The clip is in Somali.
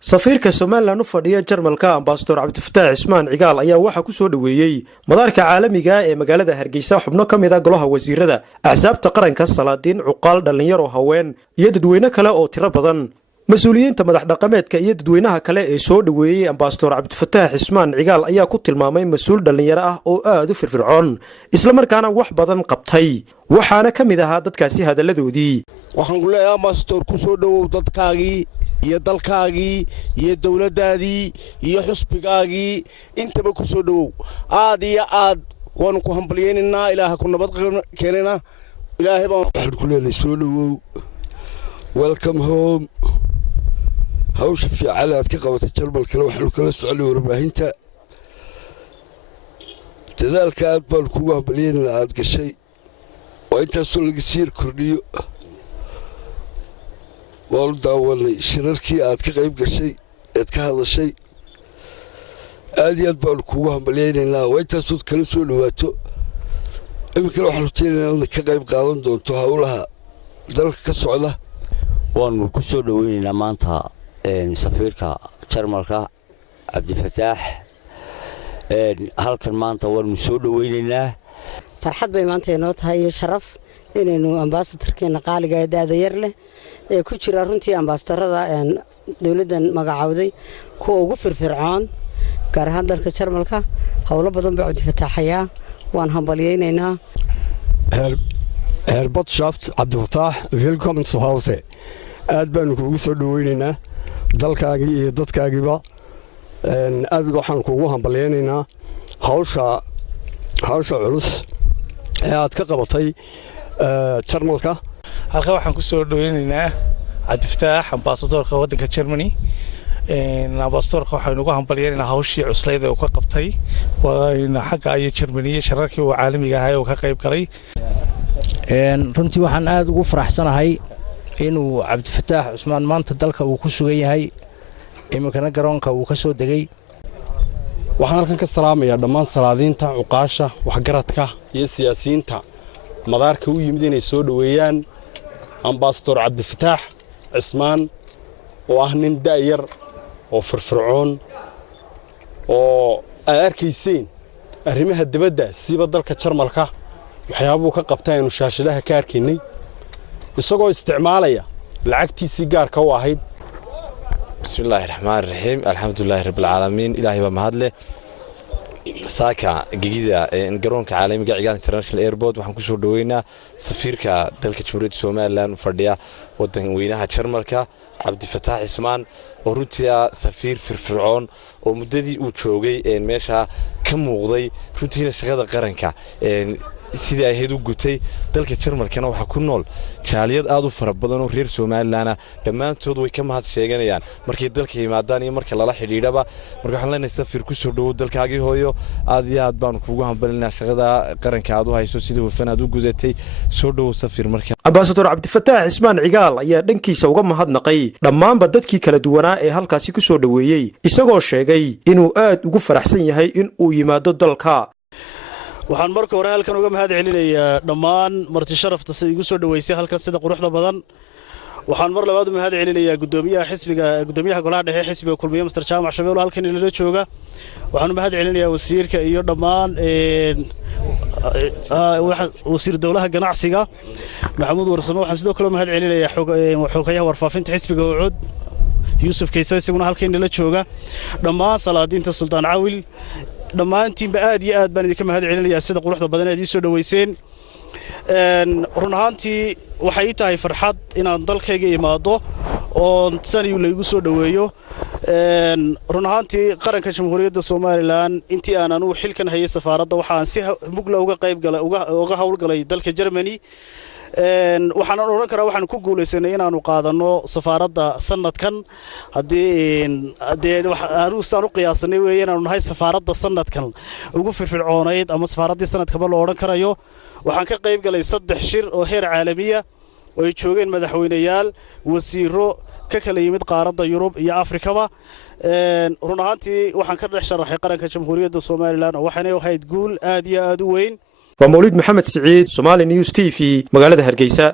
Safiirka Somaliland u fadhiya Jarmalka Ambassador Cabdifataax Ismaan Cigaal ayaa waxa ku soo dhaweeyay madaarka caalamiga ee magaalada Hargeysa xubno kamid ah golaha wasiirada axsaabta qaranka Salaadiin Cuqaal dhalinyaro haween iyo dadweyne kale oo tiro badan mas'uuliyiinta madax dhaqameedka iyo dadweynaha kale ee soo dhaweeyay Ambassador Cabdifataax Ismaan Cigaal ayaa ku tilmaamay mas'uul dhalinyaro ah oo aad u firfircoon isla markaana wax badan qabtay waxaana kamid ahaa dadkaasi hadaladoodii waxaan ku leeyahay Ambassador ku soo dhawow dadkaagii iyo dalkaagii iyo dawladdaadii iyo xusbigaagii intaba ku soo dhawow aad iyo aad waan ku hambalyeynaa ilaaha ku nabad keenana ilaahay baan ku leeyahay soo dhawow welcome home hawsha fiican aad ka qabatay Jarmalka waxaan kala socday warbaahinta dadaalka aad baan kugu hambalyeynaa aad gashay oo intaas laga sii kordhiyo والداولي شركي أد كقريب قشي أد كهذا الشيء أدي أدبر كوها مليانين لا وين تصد كل سؤالته يمكن واحد تيجي أنا كقريب قالن دون تهاولها ذلك كسؤاله وان كسر وين لما أنت سفيرك شرمالك عبد الفتاح هل كان ما أنت وان مسؤول وين له فرحت بما نوت هاي شرف إنه أمباسطور كنا قال جاي ده يرله ku jira runtii ambassadorada dawladdan magacawday kuwa ugu firfircoon gaar ahaan dalka Jarmalka hawlo badan baa u fataaxaya waan hambalyeynaa Herr Botschaft Abdulfatah willkommen zu Hause aad baan kugu soo dhaweynaynaa dalkaagii iyo dadkaagiiba aad waxaan kugu hambalyeynaa hawsha culus ee aad ka qabatay Jarmalka halka waxaan ku soo dhaweynaynaa Cabdifataax ambassadorka waddanka Germany ambassadorka waxaan ugu hambalyeynaa hawshii cuslayd ee uu ka qabtay waana xagga ay Germany shararkii oo caalamiga ah oo ka qayb galay runtii waxaan aad ugu faraxsanahay inuu Cabdifataax Ismaan maanta dalka uu ku sugan yahay imikana garoonka uu ka soo degay waxaan halkan ka salaamayaa dhammaan salaadiinta cuqaasha waxgaradka iyo siyaasiyiinta madaarka u yimid inay soo dhaweeyaan Ambassador Cabdifataax Ismaan oo ah nin daayar oo firfircoon oo ay arkayseen arrimaha dibadda siba dalka Jarmalka waxyaabo ka qabtay inuu shaashadaha ka arkaynay isagoo isticmaalaya lacagtiisii gaarka u ahayd bismillaahir rahmaanir rahiim alxamdulilaahi rabbil caalamiin ilaahay baa mahad leh saaka gigida garoonka caalamiga Cigaal International Airport waxaan ku soo dhaweynaa safiirka dalka Jamhuuriyadda Somaliland fadhiya waddan weynaha Jarmalka Cabdifataax Ismaan oo runtii safiir firfircoon oo muddadii uu joogay meesha ka muuqday runtii shaqada qaranka sidii ay ahayd u gutay dalka Jarmalkana waxa ku nool jaaliyad aad u fara badan oo reer Somaliland dhamaantood way ka mahad sheeganayaan markay dalka yimaadaan iyo marka lala xidhiidhaba marka waxaan leenahay safiir ku soo dhawow dalkaagii hooyo aad iyo aad baan kuugu hambalinaynaa shaqada qaranka aad u hayso sida hufan aad u gudatay soo dhawow safiir marka Ambassador Cabdifataax Ismaan Cigaal ayaa dhankiisa uga mahadnaqay dhammaanba dadkii kala duwanaa ee halkaasi ku soo dhaweeyay isagoo sheegay inuu aad ugu faraxsan yahay in uu yimaado dalka waxaan marka hore halkan uga mahad celinayaa dhammaan marti sharafta sida igu soo dhaweysay halkan sida quruxda badan waxaan mar labaad u mahad celinayaa gudoomiyaha golaha dhexe xisbiga kulmiye Mr. Jaamac Shabeelo halkan inala jooga waxaan u mahad celinayaa wasiirka iyo dhammaan wasiir dawlaha ganacsiga Maxamuud Warsamo waxaan sidoo kale u mahad celinayaa xogayaha warfaafinta xisbiga Ucud Yusuf Kaysa isaguna halkan inala jooga dhammaan salaadiinta Sultaan Caawil dhammaantiin aad iyo aad baan idinka mahad celinayaa sida quruxda badan ee soo dhaweyseen run ahaantii waxay tahay farxad inaan dalkayga imaado oo saniyo la igu soo dhaweeyo run ahaantii qaranka Jamhuuriyadda Somaliland intii aan anu xilkan hayay safaaradda waxaan si mugla uga qayb galay uga hawlgalay dalka Germany waxaan oran karaa waxaan ku guuleysanay inaanu qaadano safaaradda sanadkan hadii waxaan u qiyaasanay weeyaan inaanu nahay safaaradda sanadkan ugu firfircoonayd ama safaaraddii sanadkaba loo oran karayo waxaan ka qayb galay 3 shir oo heer caalamiya oo ay joogeen madaxweynayaal wasiiro ka kala yimid qaaradda Yurub iyo Afrikaba run ahaantii waxaan ka dhex sharaxay qaranka Jamhuuriyadda Somaliland waxaanay ahayd guul aad iyo aad u weyn ومولد محمد سعيد Somali News TV مقالة هرقيسة